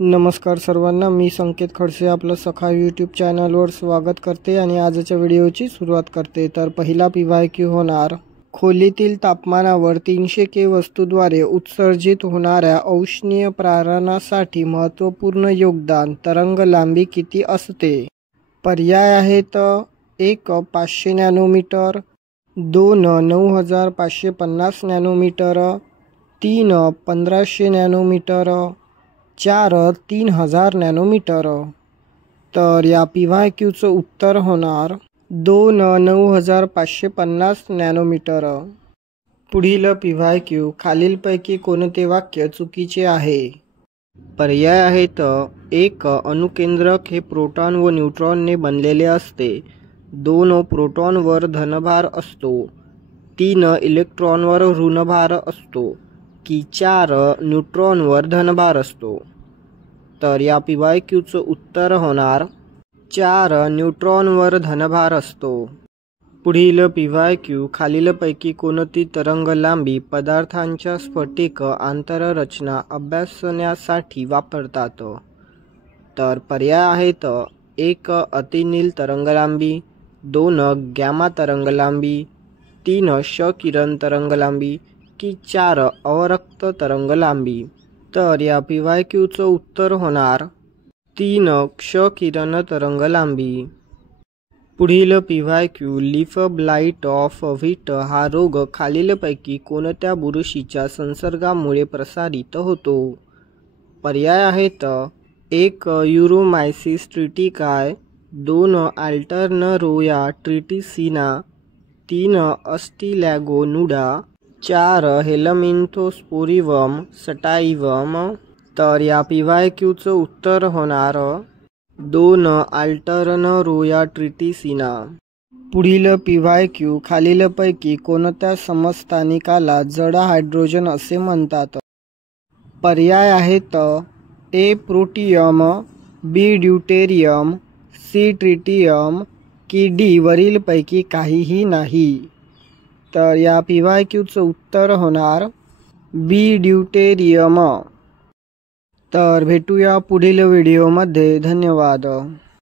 नमस्कार सर्वांना, मी संकेत खडसे आपलं सखा यूट्यूब चॅनलवर स्वागत करते आणि आजच्या व्हिडिओची सुरुवात करते। तर पहिला PYQ होणार, खोलीतील तापमानावर 300 के वस्तूद्वारे उत्सर्जित होणाऱ्या औष्णिक प्रारणासाठी महत्त्वपूर्ण योगदान तरंग लांबी किती असते? पर्याय आहेत 1 500 नॅनोमीटर, 2 9550 नॅनोमीटर, 3 1500 नॅनोमीटर, 4 3000 नॅनोमीटर। तर या PYQचं उत्तर होणार 2 9550 नॅनोमीटर। पुढील PYQ, खालीलपैकी कोणते वाक्य चुकीचे आहे? पर्याय आहेत 1 अणुकेंद्रक हे प्रोटॉन व न्यूट्रॉनने बनलेले असते, 2 प्रोटॉनवर धनभार असतो, 3 इलेक्ट्रॉनवर ऋणभार असतो की 4 न्यूट्रॉनवर धनभार असतो? तर या PYQचं उत्तर होणार 4 न्यूट्रॉनवर धनभार असतो। पुढील PYQ, खालीलपैकी कोणती तरंग लांबी पदार्थांच्या स्फटिक आंतररचना अभ्यासण्यासाठी वापरतात? तर पर्याय आहेत 1 अतिनील तरंगलांबी, 2 गॅमा तरंगलांबी, 3 क्ष किरण तरंगलांबी की 4 अवरक्त तरंगलांबी? तर या PYQचं उत्तर होणार 3 क्ष किरण तरंगलांबी। पुढील PYQ, leaf blight of wheat हा रोग खालीलपैकी कोणत्या बुरशीच्या संसर्गामुळे प्रसारित होतो? पर्याय आहेत 1 युरोमायसिस ट्रिटिकाय, 2 अल्टरनरोया ट्रिटिसिना, 3 अस्टिलॅगोनुडा, 4 हेलमिंथोस्पोरिवम सटाइवम। तर या PYQचं उत्तर होणार 2 अल्टरनरोया ट्रिटिसिना। पुढील PYQ, खालीलपैकी कोणत्या समस्थानिकाला जड हायड्रोजन असे म्हणतात? पर्याय आहेत A protium, B deuterium, C tritium की D वरीलपैकी काहीही नाही? तर या PYQचं उत्तर होणार B ड्यूटेरियम। तर भेटूया पुढील व्हिडिओमध्ये। धन्यवाद।